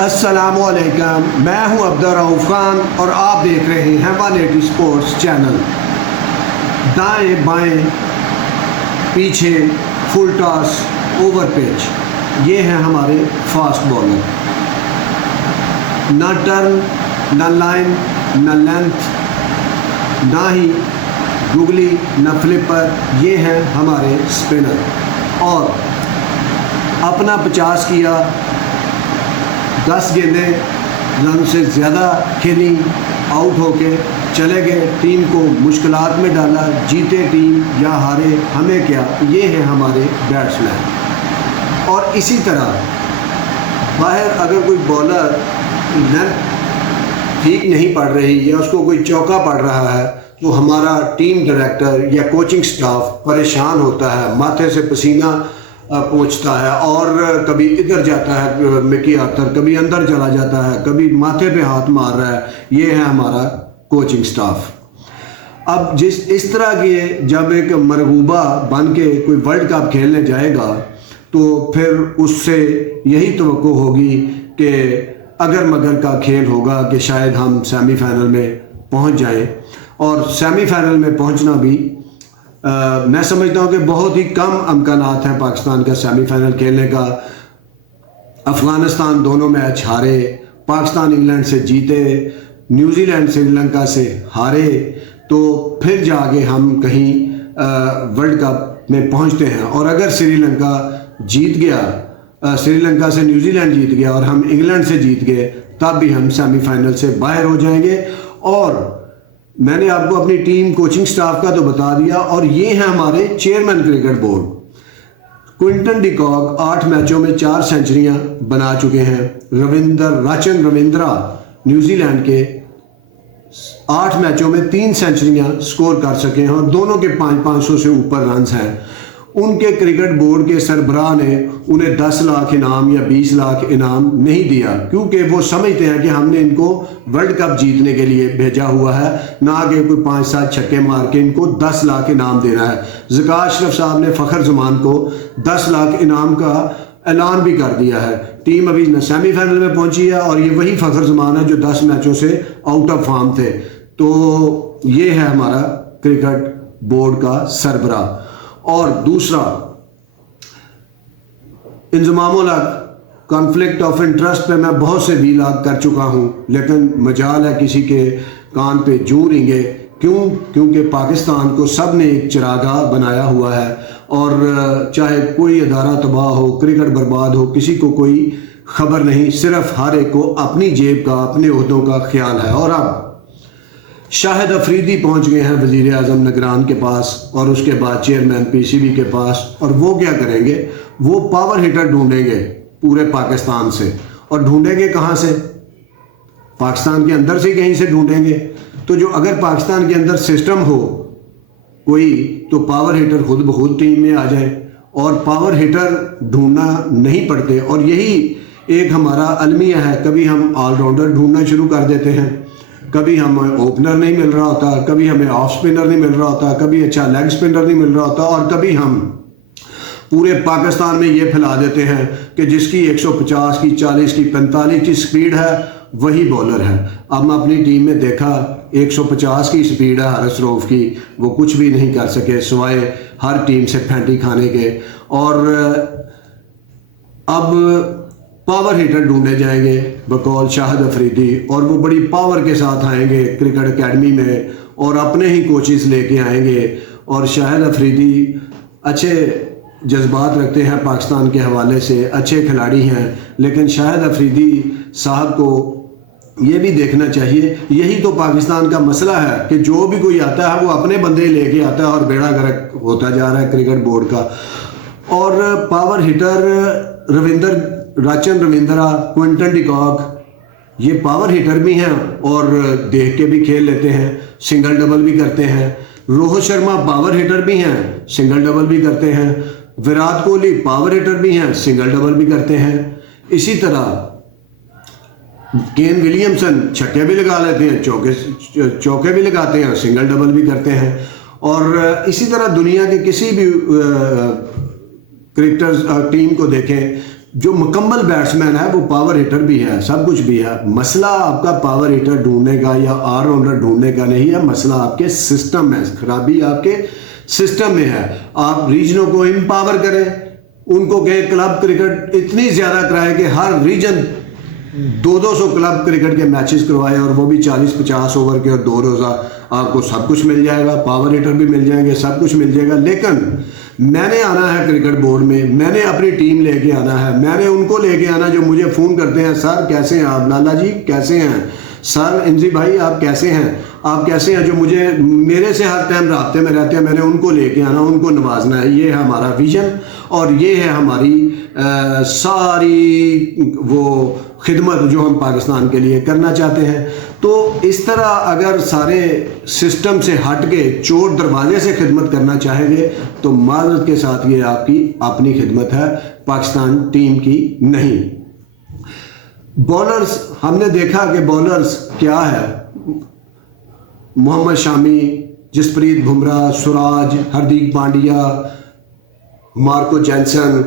अस्सलामुअलैकुम, मैं हूं अब्दुर्रऊफ खान और आप देख रहे हैं 180 स्पोर्ट्स चैनल। दाएं बाएं पीछे फुल टॉस ओवर पिच, ये हैं हमारे फास्ट बॉलर। ना टर्न, ना लाइन, ना लेंथ, ना ही गुगली, ना फ्लिपर, ये हैं हमारे स्पिनर। और अपना 50 किया, 10 गेंदें रन से ज़्यादा खेली, आउट होके चले गए, टीम को मुश्किलात में डाला। जीते टीम या हारे हमें क्या, ये है हमारे बैट्समैन। और इसी तरह बाहर अगर कोई बॉलर लेंथ ठीक नहीं पड़ रही या उसको कोई चौका पड़ रहा है तो हमारा टीम डायरेक्टर या कोचिंग स्टाफ परेशान होता है, माथे से पसीना पहुँचता है और कभी इधर जाता है मिकी आर्थर, कभी अंदर चला जाता है, कभी माथे पे हाथ मार रहा है। ये है हमारा कोचिंग स्टाफ। अब इस तरह के जब एक मरगूबा बन के कोई वर्ल्ड कप खेलने जाएगा तो फिर उससे यही तवक्को होगी कि अगर मगर का खेल होगा कि शायद हम सेमीफाइनल में पहुंच जाएं। और सेमीफाइनल में पहुंचना भी मैं समझता हूं कि बहुत ही कम अमकानात हैं पाकिस्तान का सेमीफाइनल खेलने का। अफ़गानिस्तान दोनों मैच हारे, पाकिस्तान इंग्लैंड से जीते, न्यूजीलैंड श्रीलंका से हारे, तो फिर जाके हम कहीं वर्ल्ड कप में पहुंचते हैं। और अगर श्रीलंका जीत गया, श्रीलंका से न्यूजीलैंड जीत गया और हम इंग्लैंड से जीत गए, तब भी हम सेमीफाइनल से बाहर हो जाएंगे। और मैंने आपको अपनी टीम कोचिंग स्टाफ का तो बता दिया। और ये हैं हमारे chairman cricket board. Quinton de Kock 8 मैचों में 4 सेंचुरियां बना चुके हैं। राचन रविंद्रा न्यूजीलैंड के 8 मैचों में 3 सेंचुरियां स्कोर कर सके हैं और दोनों के 500 से ऊपर रन्स हैं। उनके क्रिकेट बोर्ड के सरबराह ने उन्हें 10 लाख इनाम या 20 लाख इनाम नहीं दिया, क्योंकि वो समझते हैं कि हमने इनको वर्ल्ड कप जीतने के लिए भेजा हुआ है, ना कि कोई 5-7 छक्के मार के इनको 10 लाख इनाम देना है। ज़का अशरफ साहब ने फ़खर जमान को 10 लाख इनाम का ऐलान भी कर दिया है। टीम अभी सेमीफाइनल में पहुंची है और ये वही फ़खर जमान है जो 10 मैचों से आउट ऑफ फॉर्म थे। तो ये है हमारा क्रिकेट बोर्ड का सरबराह। और दूसरा, इंजमामुल हक कॉन्फ्लिक्ट ऑफ इंटरेस्ट पे मैं बहुत से वीलॉग कर चुका हूं, लेकिन मजाल है किसी के कान पे जूं रेंगे। क्योंकि पाकिस्तान को सब ने एक चरागाह बनाया हुआ है और चाहे कोई अदारा तबाह हो, क्रिकेट बर्बाद हो, किसी को कोई खबर नहीं, सिर्फ हर एक को अपनी जेब का, अपने ओहदों का ख्याल है। और अब शाहिद अफरीदी पहुंच गए हैं वज़ीर आज़म निगरान के पास और उसके बाद चेयरमैन पीसीबी के पास। और वो क्या करेंगे, वो पावर हिटर ढूंढेंगे पूरे पाकिस्तान से। और ढूंढेंगे कहाँ से? पाकिस्तान के अंदर से कहीं से ढूंढेंगे। तो जो अगर पाकिस्तान के अंदर सिस्टम हो कोई, तो पावर हिटर खुद ब खुद टीम में आ जाए और पावर हिटर ढूंढना नहीं पड़ते। और यही एक हमारा अलमिया है। कभी हम ऑलराउंडर ढूंढना शुरू कर देते हैं, कभी हमें ओपनर नहीं मिल रहा होता, कभी हमें ऑफ स्पिनर नहीं मिल रहा होता, कभी अच्छा लेग स्पिनर नहीं मिल रहा होता, और कभी हम पूरे पाकिस्तान में ये फैला देते हैं कि जिसकी 150 की, 40 की, 45 की स्पीड है वही बॉलर है। अब मैं अपनी टीम में देखा 150 की स्पीड है हारिस रऊफ की, वो कुछ भी नहीं कर सके सिवाय हर टीम से फेंटी खाने के। और अब पावर हिटर ढूंढे जाएंगे बकौल शाहिद अफरीदी, और वो बड़ी पावर के साथ आएंगे क्रिकेट एकेडमी में और अपने ही कोचेस लेके आएंगे। और शाहिद अफरीदी अच्छे जज्बात रखते हैं पाकिस्तान के हवाले से, अच्छे खिलाड़ी हैं, लेकिन शाहिद अफरीदी साहब को ये भी देखना चाहिए। यही तो पाकिस्तान का मसला है कि जो भी कोई आता है वो अपने बंदे लेके आता है और बेड़ा गर्क होता जा रहा है क्रिकेट बोर्ड का। और power hitter Rachin Ravindra, Quinton de Kock, ये पावर हिटर भी हैं और देख के भी खेल लेते हैं, सिंगल डबल भी करते हैं। रोहित शर्मा पावर हिटर भी हैं, सिंगल डबल भी करते हैं। विराट कोहली पावर हिटर भी हैं, सिंगल डबल भी करते हैं। इसी तरह केन विलियमसन छक्के भी लगा लेते हैं, चौके भी लगाते हैं, सिंगल डबल भी करते हैं। और इसी तरह दुनिया के किसी भी क्रिकेटर टीम को देखें जो मुकम्मल बैट्समैन है वो पावर हिटर भी है, सब कुछ भी है। मसला आपका पावर हिटर ढूंढने का या ऑलराउंडर ढूंढने का नहीं है, मसला आपके सिस्टम में, खराबी आपके सिस्टम में है। आप रीजनों को एम्पावर करें, उनको कहें क्लब क्रिकेट इतनी ज़्यादा कराएं कि हर रीजन 200 क्लब क्रिकेट के मैचेस करवाए, और वो भी 40-50 ओवर के, और 2 रोज़ा आपको सब कुछ मिल जाएगा, पावर हिटर भी मिल जाएंगे, सब कुछ मिल जाएगा। लेकिन मैंने आना है क्रिकेट बोर्ड में, मैंने अपनी टीम लेके आना है, मैंने उनको लेके आना जो मुझे फ़ोन करते हैं, सर कैसे हैं आप, लाला जी कैसे हैं, सर इंजी भाई आप कैसे हैं, आप कैसे हैं, जो मुझे मेरे से हर टाइम राब्ते में रहते हैं। मैंने उनको लेके आना, उनको नवाजना है। ये है हमारा विजन और ये है हमारी सारी वो खिदमत जो हम पाकिस्तान के लिए करना चाहते हैं। तो इस तरह अगर सारे सिस्टम से हट के चोर दरवाजे से खिदमत करना चाहेंगे तो माजरत के साथ ये आपकी अपनी खिदमत है, पाकिस्तान टीम की नहीं। बॉलर्स हमने देखा कि बॉलर्स क्या है, मोहम्मद शामी, जसप्रीत बुमराह, सुराज, हार्दिक पांड्या, मार्को जेनसन,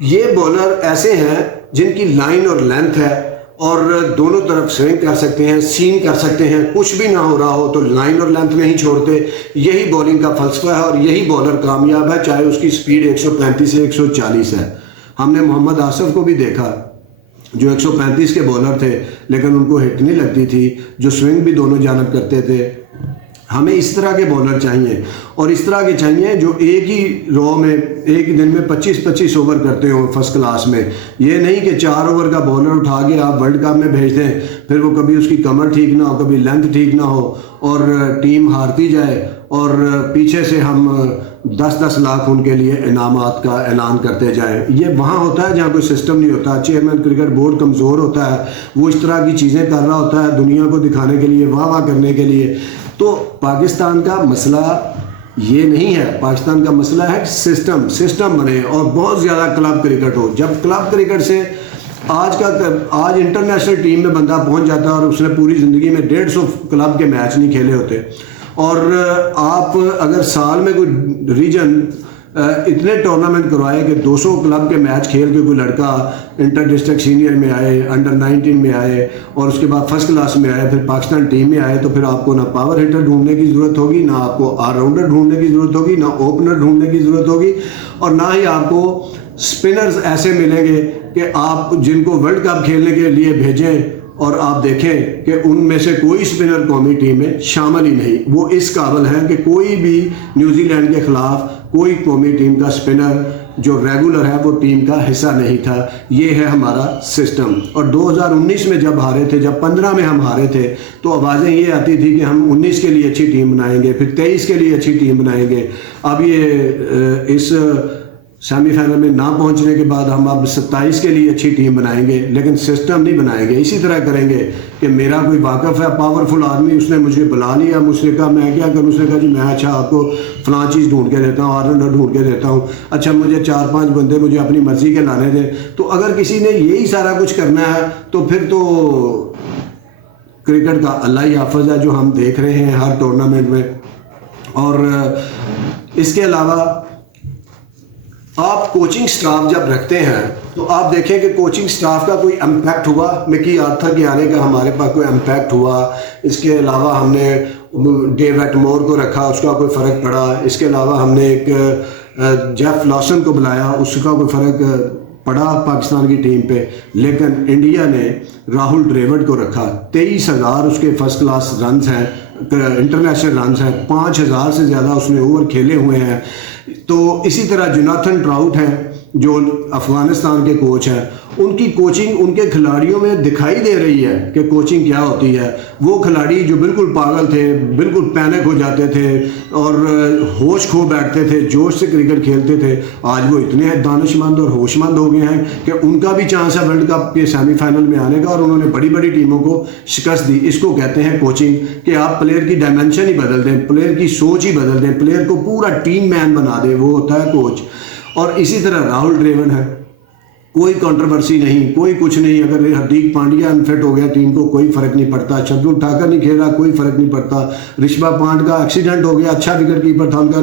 ये बॉलर ऐसे हैं जिनकी लाइन और लेंथ है और दोनों तरफ स्विंग कर सकते हैं, सीम कर सकते हैं। कुछ भी ना हो रहा हो तो लाइन और लेंथ नहीं छोड़ते। यही बॉलिंग का फलसफा है और यही बॉलर कामयाब है, चाहे उसकी स्पीड 135 से 140 है। हमने मोहम्मद आसिफ को भी देखा जो 135 के बॉलर थे, लेकिन उनको हिट नहीं लगती थी, जो स्विंग भी दोनों जानब करते थे। हमें इस तरह के बॉलर चाहिए, और इस तरह के चाहिए जो एक ही रो में एक दिन में 25-25 ओवर करते हो फर्स्ट क्लास में। ये नहीं कि 4 ओवर का बॉलर उठा के आप वर्ल्ड कप में भेज दें, फिर वो कभी उसकी कमर ठीक ना हो, कभी लेंथ ठीक ना हो और टीम हारती जाए, और पीछे से हम 10-10 लाख उनके लिए इनामात का ऐलान करते जाएं। ये वहाँ होता है जहाँ कोई सिस्टम नहीं होता। चेयरमैन क्रिकेट बोर्ड कमज़ोर होता है, वो इस तरह की चीज़ें कर रहा होता है दुनिया को दिखाने के लिए, वाह करने के लिए। तो पाकिस्तान का मसला ये नहीं है, पाकिस्तान का मसला है सिस्टम बने और बहुत ज़्यादा क्लब क्रिकेट हो। जब क्लब क्रिकेट से आज इंटरनेशनल टीम में बंदा पहुंच जाता है और उसने पूरी ज़िंदगी में 150 क्लब के मैच नहीं खेले होते, और आप अगर साल में कोई रीजन इतने टूर्नामेंट करवाए कि 200 क्लब के मैच खेल के कोई लड़का इंटर डिस्ट्रिक्ट सीनियर में आए, अंडर 19 में आए और उसके बाद फर्स्ट क्लास में आए, फिर पाकिस्तान टीम में आए, तो फिर आपको ना पावर हिटर ढूंढने की ज़रूरत होगी, ना आपको ऑलराउंडर ढूंढने की ज़रूरत होगी, ना ओपनर ढूंढने की ज़रूरत होगी, और ना ही आपको स्पिनर्स ऐसे मिलेंगे कि आप जिनको वर्ल्ड कप खेलने के लिए भेजें और आप देखें कि उनमें से कोई स्पिनर कौमी टीम में शामिल ही नहीं। वो इस काबिल हैं कि कोई भी न्यूजीलैंड के ख़िलाफ़ कोई कौमी टीम का स्पिनर जो रेगुलर है वो टीम का हिस्सा नहीं था। ये है हमारा सिस्टम। और 2019 में जब हारे थे, जब 15 में हम हारे थे, तो आवाज़ें ये आती थी कि हम 19 के लिए अच्छी टीम बनाएंगे, फिर 23 के लिए अच्छी टीम बनाएंगे। अब ये इस सेमीफाइनल में ना पहुंचने के बाद हम अब 27 के लिए अच्छी टीम बनाएंगे, लेकिन सिस्टम नहीं बनाएंगे। इसी तरह करेंगे कि मेरा कोई वाकफ़ है पावरफुल आदमी, उसने मुझे बुला लिया, मुझसे कहा मैं क्या करूं, उसने कहा जी मैं अच्छा आपको फ़लाँ चीज़ ढूंढ के देता हूँ, ऑलराउंडर ढूंढ के देता हूँ, अच्छा मुझे 4-5 बंदे मुझे अपनी मर्ज़ी के लाने दें। तो अगर किसी ने यही सारा कुछ करना है तो फिर तो क्रिकेट का अल्लाह ही हाफ़िज़ है जो हम देख रहे हैं हर टूर्नामेंट में। और इसके अलावा आप कोचिंग स्टाफ जब रखते हैं तो आप देखें कि कोचिंग स्टाफ का कोई इम्पैक्ट हुआ। मिकी आर्थर के आने का हमारे पास कोई इम्पैक्ट हुआ? इसके अलावा हमने डेव एटमोर को रखा, उसका कोई फ़र्क पड़ा? इसके अलावा हमने एक जेफ लॉसन को बुलाया, उसका कोई फ़र्क पड़ा पाकिस्तान की टीम पे? लेकिन इंडिया ने राहुल द्रविड़ को रखा। 23,000 उसके फर्स्ट क्लास रन्स हैं, इंटरनेशनल रन्स हैं, 5,000 से ज़्यादा उसने ओवर खेले हुए हैं। तो इसी तरह जोनाथन ट्राउट हैं जो अफ़गानिस्तान के कोच हैं, उनकी कोचिंग उनके खिलाड़ियों में दिखाई दे रही है कि कोचिंग क्या होती है। वो खिलाड़ी जो बिल्कुल पागल थे, बिल्कुल पैनिक हो जाते थे और होश खो बैठते थे, जोश से क्रिकेट खेलते थे, आज वो इतने दानिशमंद और होशमंद हो गए हैं कि उनका भी चांस है वर्ल्ड कप के सेमीफाइनल में आने का, और उन्होंने बड़ी बड़ी टीमों को शिकस्त दी। इसको कहते हैं कोचिंग, कि आप प्लेयर की डायमेंशन ही बदल दें, प्लेयर की सोच ही बदल दें, प्लेयर को पूरा टीम मैन बना दें, वो होता है कोच। और इसी तरह राहुल द्रविड़ है, कोई कंट्रोवर्सी नहीं, कोई कुछ नहीं। अगर हार्दिक पांड्या अनफिट हो गया टीम को कोई फर्क नहीं पड़ता, शार्दुल ठाकर नहीं खेल रहा कोई फर्क नहीं पड़ता, ऋषभ पंत का एक्सीडेंट हो गया, अच्छा विकेट कीपर था, उनका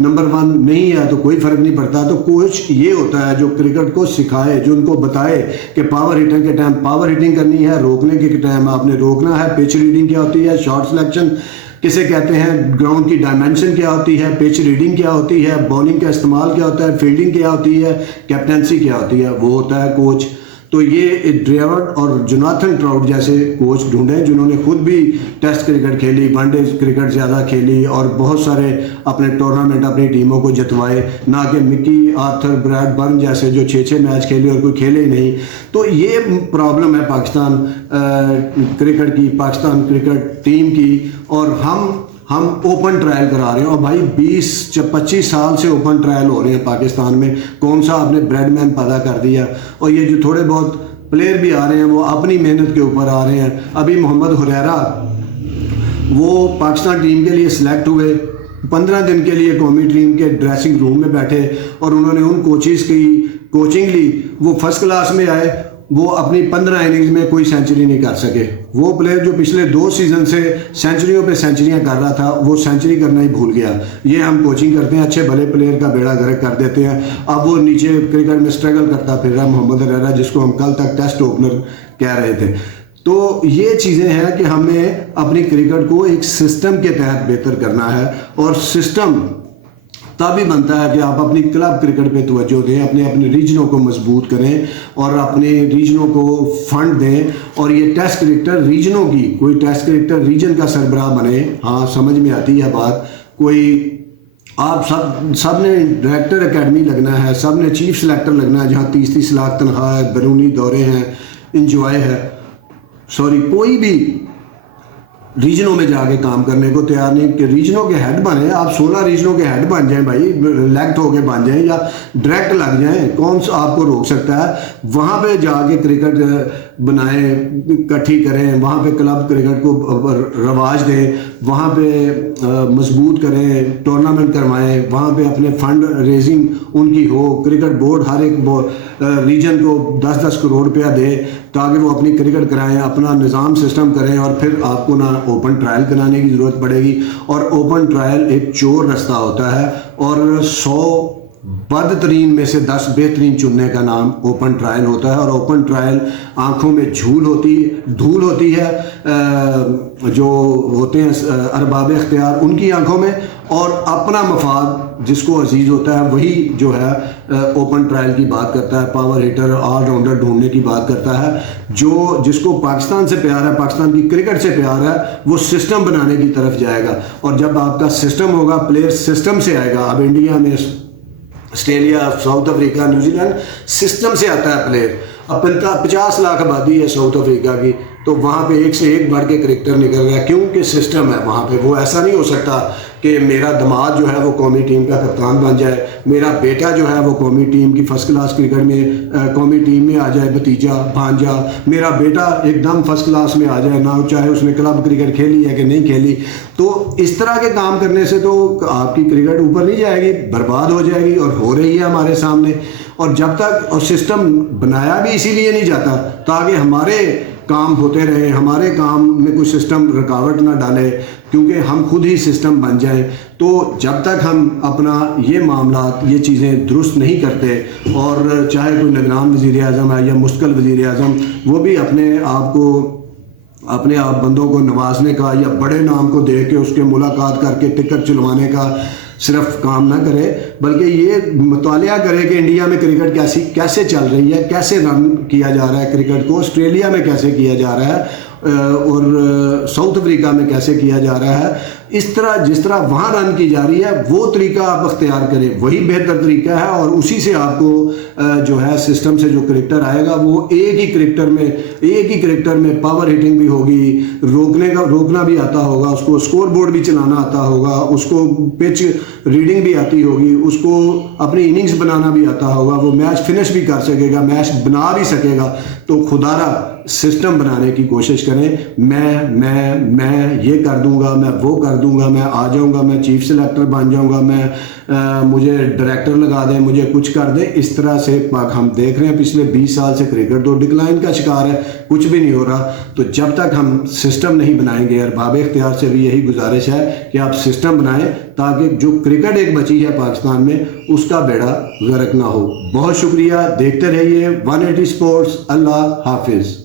नंबर 1 नहीं है तो कोई फर्क नहीं पड़ता। तो कोच ये होता है जो क्रिकेट को सिखाए, जो उनको बताए कि पावर हिटिंग के टाइम पावर हिटिंग करनी है, रोकने के टाइम आपने रोकना है, पिच रीडिंग क्या होती है, शॉट सिलेक्शन किसे कहते हैं, ग्राउंड की डायमेंशन क्या होती है, पिच रीडिंग क्या होती है, बॉलिंग का इस्तेमाल क्या होता है, फील्डिंग क्या होती है, कैप्टनसी क्या होती है, वो होता है कोच। तो ये ड्रेवर्ड और जोनाथन ट्राउट जैसे कोच ढूंढे जिन्होंने खुद भी टेस्ट क्रिकेट खेली, वनडे क्रिकेट ज़्यादा खेली और बहुत सारे अपने टूर्नामेंट अपनी टीमों को जितवाए, ना कि मिकी आर्थर, ब्रैड बर्न जैसे जो 6-6 मैच खेले और कोई खेले ही नहीं। तो ये प्रॉब्लम है पाकिस्तान क्रिकेट की, पाकिस्तान क्रिकेट टीम की। और हम ओपन ट्रायल करा रहे हैं और भाई 20-25 साल से ओपन ट्रायल हो रहे हैं पाकिस्तान में। कौन सा आपने ब्रेडमैन पैदा कर दिया, और ये जो थोड़े बहुत प्लेयर भी आ रहे हैं वो अपनी मेहनत के ऊपर आ रहे हैं। अभी मोहम्मद हुरैरा वो पाकिस्तान टीम के लिए सिलेक्ट हुए, 15 दिन के लिए कौमी टीम के ड्रेसिंग रूम में बैठे और उन्होंने उन कोचेज़ की कोचिंग ली, वो फर्स्ट क्लास में आए। वो अपनी 15 इनिंग्स में कोई सेंचुरी नहीं कर सके। वो प्लेयर जो पिछले 2 सीज़न से सेंचुरियों पे सेंचुरियां कर रहा था वो सेंचुरी करना ही भूल गया। ये हम कोचिंग करते हैं, अच्छे भले प्लेयर का बेड़ा गर्क कर देते हैं। अब वो नीचे क्रिकेट में स्ट्रगल करता फिर रहा मोहम्मद हुरैरा, जिसको हम कल तक टेस्ट ओपनर कह रहे थे। तो ये चीज़ें हैं कि हमें अपनी क्रिकेट को एक सिस्टम के तहत बेहतर करना है, और सिस्टम तभी बनता है कि आप अपनी क्लब क्रिकेट पे तवज्जो दें, अपने रीजनों को मजबूत करें और अपने रीजनों को फंड दें। और ये टेस्ट क्रिकेटर रीजनों की, कोई टेस्ट क्रिकेटर रीजन का सरबराह बने, हाँ समझ में आती है बात। कोई आप सब ने डायरेक्टर एकेडमी लगना है, सब ने चीफ सिलेक्टर लगना है जहाँ 30-30 लाख तनख्वाह है, बैरूनी दौरे हैं, इंजॉय है। कोई भी रीजनों में जाके काम करने को तैयार नहीं कि रीजनों के हेड बने। आप 16 रीजनों के हेड बन जाएं भाई, इलेक्ट होके बन जाएं या डायरेक्ट लग जाएं, कौन सा आपको रोक सकता है। वहाँ पे जाके क्रिकेट बनाएं, इकट्ठी करें, वहाँ पे क्लब क्रिकेट को रवाज दें, वहाँ पे मजबूत करें, टूर्नामेंट करवाएं, वहाँ पे अपने फंड रेजिंग उनकी हो। क्रिकेट बोर्ड हर एक रीजन को 10-10 करोड़ रुपया दे ताकि वो अपनी क्रिकेट कराएं, अपना निज़ाम सिस्टम करें, और फिर आपको ना ओपन ट्रायल कराने की ज़रूरत पड़ेगी। और ओपन ट्रायल एक चोर रास्ता होता है, और 100 बदतरीन में से 10 बेहतरीन चुनने का नाम ओपन ट्रायल होता है। और ओपन ट्रायल आंखों में धूल होती है, जो होते हैं अरबाब इख्तियार उनकी आंखों में, और अपना मफाद जिसको अजीज़ होता है वही जो है ओपन ट्रायल की बात करता है, पावर हिटर ऑलराउंडर ढूंढने की बात करता है। जिसको पाकिस्तान से प्यार है, पाकिस्तान की क्रिकेट से प्यार है, वो सिस्टम बनाने की तरफ जाएगा। और जब आपका सिस्टम होगा, प्लेयर सिस्टम से आएगा। अब इंडिया में Australia, south Africa, New Zealand system से आता है प्लेयर। अब 50 लाख आबादी है साउथ अफ्रीका की, तो वहाँ पे एक से एक बढ़ के क्रिकेटर निकल रहा है, क्योंकि सिस्टम है वहाँ पे। वो ऐसा नहीं हो सकता कि मेरा दामाद जो है वो कौमी टीम का कप्तान बन जाए, मेरा बेटा जो है वो कौमी टीम की फर्स्ट क्लास क्रिकेट में कौमी टीम में आ जाए, भतीजा भांजा, मेरा बेटा एकदम फर्स्ट क्लास में आ जाए, ना चाहे उसने क्लब क्रिकेट खेली है कि नहीं खेली। तो इस तरह के काम करने से तो आपकी क्रिकेट ऊपर नहीं जाएगी, बर्बाद हो जाएगी, और हो रही है हमारे सामने। और जब तक और सिस्टम बनाया भी इसीलिए नहीं जाता ताकि हमारे काम होते रहे, हमारे काम में कोई सिस्टम रुकावट ना डाले, क्योंकि हम खुद ही सिस्टम बन जाएं। तो जब तक हम अपना ये मामला, ये चीज़ें दुरुस्त नहीं करते, और चाहे कोई निगरान वज़ीर आज़म है या मुस्तकिल वज़ीर आज़म, वो भी अपने आप बंदों को नवाजने का या बड़े नाम को दे के उसके मुलाकात करके टिकट चलवाने का सिर्फ काम ना करे, बल्कि ये मुतालिया करे कि इंडिया में क्रिकेट कैसे चल रही है, कैसे रन किया जा रहा है क्रिकेट को, ऑस्ट्रेलिया में कैसे किया जा रहा है, और साउथ अफ्रीका में कैसे किया जा रहा है। इस तरह जिस तरह वहाँ रन की जा रही है वो तरीका आप अख्तियार करें, वही बेहतर तरीका है। और उसी से आपको जो है सिस्टम से जो क्रिकेटर आएगा वो एक ही क्रिकेटर में पावर हिटिंग भी होगी, रोकना भी आता होगा, उसको स्कोर बोर्ड भी चलाना आता होगा, उसको पिच रीडिंग भी आती होगी, उसको अपनी इनिंग्स बनाना भी आता होगा, वो मैच फिनिश भी कर सकेगा, मैच बना भी सकेगा। तो खुदारा सिस्टम बनाने की कोशिश करें। मैं ये कर दूंगा, मैं वो कर दूंगा, मैं आ जाऊंगा, मैं चीफ सेलेक्टर बन जाऊंगा, मैं मुझे डायरेक्टर लगा दें, मुझे कुछ कर दे, इस तरह से हम देख रहे हैं पिछले 20 साल से क्रिकेट तो डिक्लाइन का शिकार है, कुछ भी नहीं हो रहा। तो जब तक हम सिस्टम नहीं बनाएंगे, अरबाब इख्तियार से भी यही गुजारिश है कि आप सिस्टम बनाएं ताकि जो क्रिकेट एक बची है पाकिस्तान में उसका बेड़ा गर्क ना हो। बहुत शुक्रिया, देखते रहिए 180 स्पोर्ट्स। अल्लाह हाफिज़।